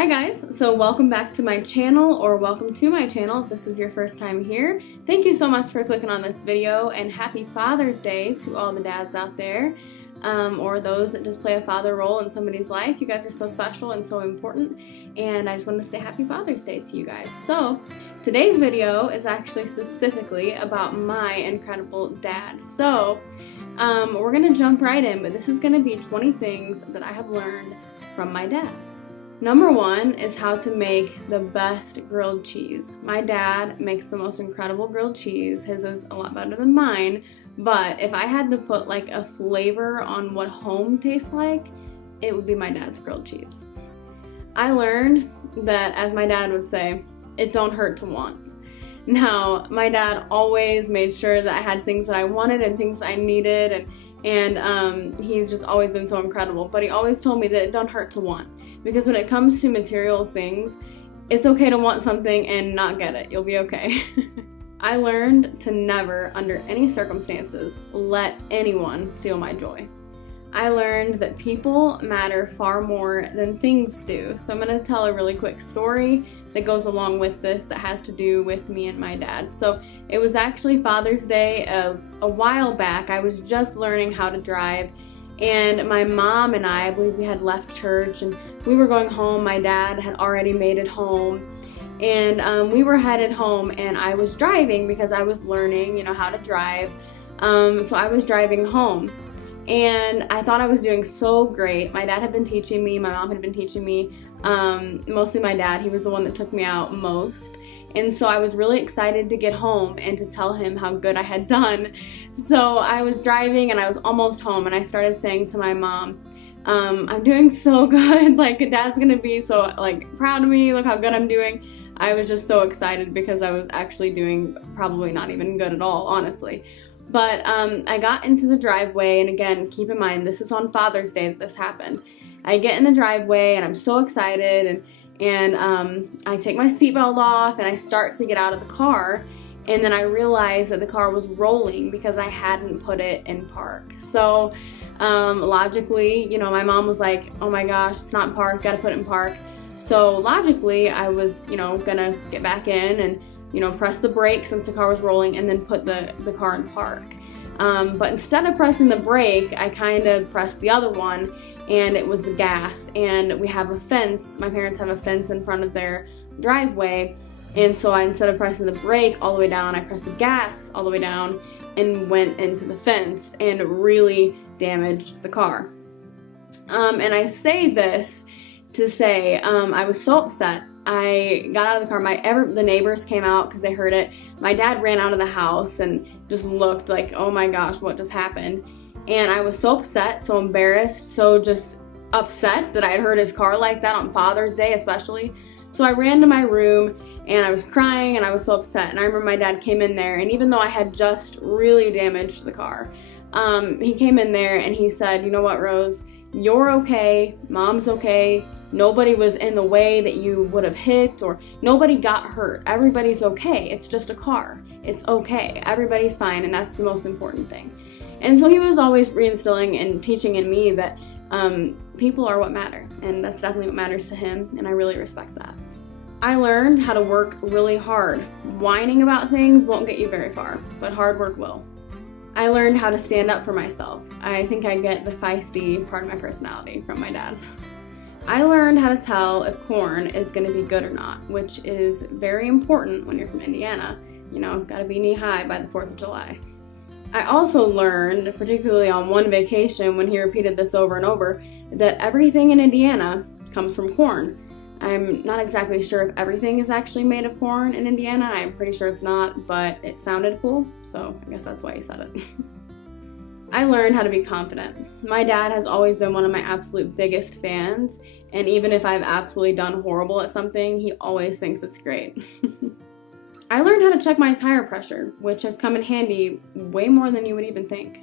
Hi guys, so welcome back to my channel, or welcome to my channel if this is your first time here. Thank you so much for clicking on this video, and happy Father's Day to all the dads out there, or those that just play a father role in somebody's life. You guys are so special and so important, and I just wanted to say happy Father's Day to you guys. So today's video is actually specifically about my incredible dad. So we're gonna jump right in, but this is gonna be 20 things that I have learned from my dad. Number one is how to make the best grilled cheese. My dad makes the most incredible grilled cheese. His is a lot better than mine, but if I had to put like a flavor on what home tastes like, it would be my dad's grilled cheese. I learned that, as my dad would say, it don't hurt to want. Now, my dad always made sure that I had things that I wanted and things I needed, and he's just always been so incredible, but he always told me that it don't hurt to want. Because when it comes to material things, it's okay to want something and not get it. You'll be okay. I learned to never, under any circumstances, let anyone steal my joy. I learned that people matter far more than things do. So I'm going to tell a really quick story that goes along with this that has to do with me and my dad. So it was actually Father's Day a while back. I was just learning how to drive. And my mom and I believe we had left church and we were going home. My dad had already made it home, and we were headed home, and I was driving because I was learning, how to drive. So I was driving home, and I thought I was doing so great. My dad had been teaching me, my mom had been teaching me, mostly my dad. He was the one that took me out most. And so I was really excited to get home and to tell him how good I had done. So I was driving and I was almost home, and I started saying to my mom, I'm doing so good. Like, Dad's gonna be so proud of me. Look how good I'm doing. I was just so excited because I was actually doing probably not even good at all, honestly. But I got into the driveway, and again, keep in mind, this is on Father's Day that this happened. I get in the driveway and I'm so excited, and I take my seatbelt off and I start to get out of the car, and then I realized that the car was rolling because I hadn't put it in park. So logically, my mom was like, oh my gosh, it's not in park, gotta put it in park. So logically, I was, gonna get back in and, press the brake since the car was rolling, and then put the car in park. But instead of pressing the brake, I kind of pressed the other one, and it was the gas. And we have a fence. My parents have a fence in front of their driveway, and so instead of pressing the brake all the way down, I pressed the gas all the way down and went into the fence and really damaged the car. And I say this to say I was so upset. I got out of the car. The neighbors came out because they heard it. My dad ran out of the house and just looked like, oh my gosh, what just happened? And I was so upset, so embarrassed, so just upset that I had heard his car like that on Father's Day especially. So I ran to my room and I was crying and I was so upset. And I remember my dad came in there, and even though I had just really damaged the car, he came in there and he said, you know what, Rose, you're okay, Mom's okay, nobody was in the way that you would have hit, or nobody got hurt. Everybody's okay. It's just a car. It's okay. Everybody's fine, and that's the most important thing. And so he was always reinstilling and teaching in me that people are what matter, and that's definitely what matters to him, and I really respect that. I learned how to work really hard. Whining about things won't get you very far, but hard work will. I learned how to stand up for myself. I think I get the feisty part of my personality from my dad. I learned how to tell if corn is going to be good or not, which is very important when you're from Indiana. Gotta be knee-high by the 4th of July. I also learned, particularly on one vacation when he repeated this over and over, that everything in Indiana comes from corn. I'm not exactly sure if everything is actually made of corn in Indiana. I'm pretty sure it's not, but it sounded cool, so I guess that's why he said it. I learned how to be confident. My dad has always been one of my absolute biggest fans, and even if I've absolutely done horrible at something, he always thinks it's great. I learned how to check my tire pressure, which has come in handy way more than you would even think.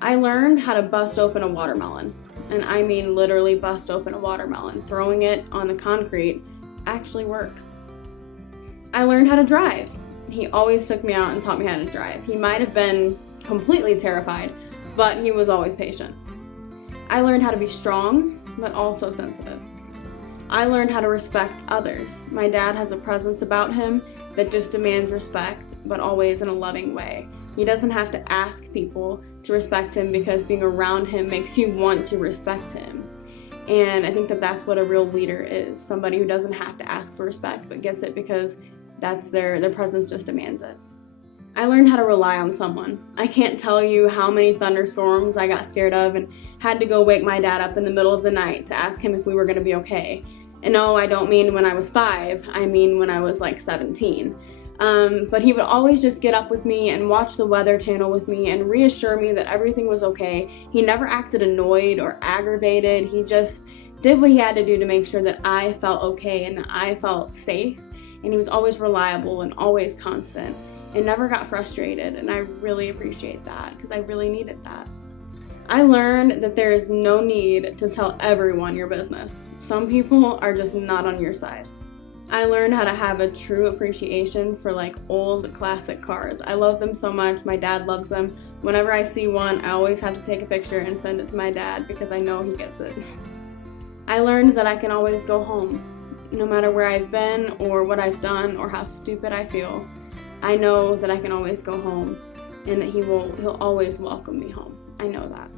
I learned how to bust open a watermelon, and I mean literally bust open a watermelon. Throwing it on the concrete actually works. I learned how to drive. He always took me out and taught me how to drive. He might have been completely terrified, but he was always patient. I learned how to be strong, but also sensitive. I learned how to respect others. My dad has a presence about him that just demands respect, but always in a loving way. He doesn't have to ask people to respect him because being around him makes you want to respect him. And I think that that's what a real leader is, somebody who doesn't have to ask for respect but gets it because that's their presence just demands it. I learned how to rely on someone. I can't tell you how many thunderstorms I got scared of and had to go wake my dad up in the middle of the night to ask him if we were going to be okay. And no, I don't mean when I was 5, I mean when I was like 17. But he would always just get up with me and watch the Weather Channel with me and reassure me that everything was okay. He never acted annoyed or aggravated. He just did what he had to do to make sure that I felt okay and that I felt safe. And he was always reliable and always constant and never got frustrated. And I really appreciate that because I really needed that. I learned that there is no need to tell everyone your business. Some people are just not on your side. I learned how to have a true appreciation for like old classic cars. I love them so much. My dad loves them. Whenever I see one, I always have to take a picture and send it to my dad because I know he gets it. I learned that I can always go home. No matter where I've been or what I've done or how stupid I feel, I know that I can always go home and that he'll always welcome me home. I know that.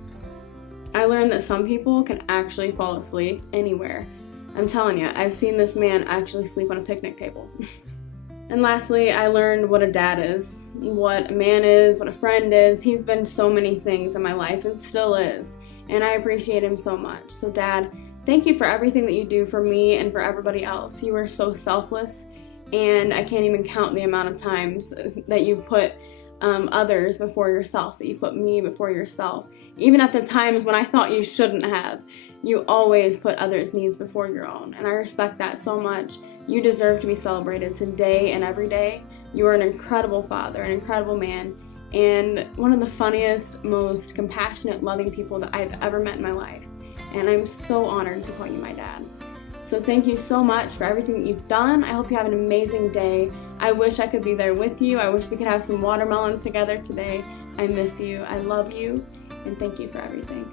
I learned that some people can actually fall asleep anywhere. I'm telling you, I've seen this man actually sleep on a picnic table. And lastly, I learned what a dad is, what a man is, what a friend is. He's been so many things in my life and still is, and I appreciate him so much. So Dad, thank you for everything that you do for me and for everybody else. You are so selfless, and I can't even count the amount of times that you put others before yourself, that you put me before yourself. Even at the times when I thought you shouldn't have, you always put others' needs before your own, and I respect that so much. You deserve to be celebrated today and every day. You are an incredible father, an incredible man, and one of the funniest, most compassionate, loving people that I've ever met in my life, and I'm so honored to call you my dad. So thank you so much for everything that you've done. I hope you have an amazing day. I wish I could be there with you. I wish we could have some watermelon together today. I miss you. I love you. And thank you for everything.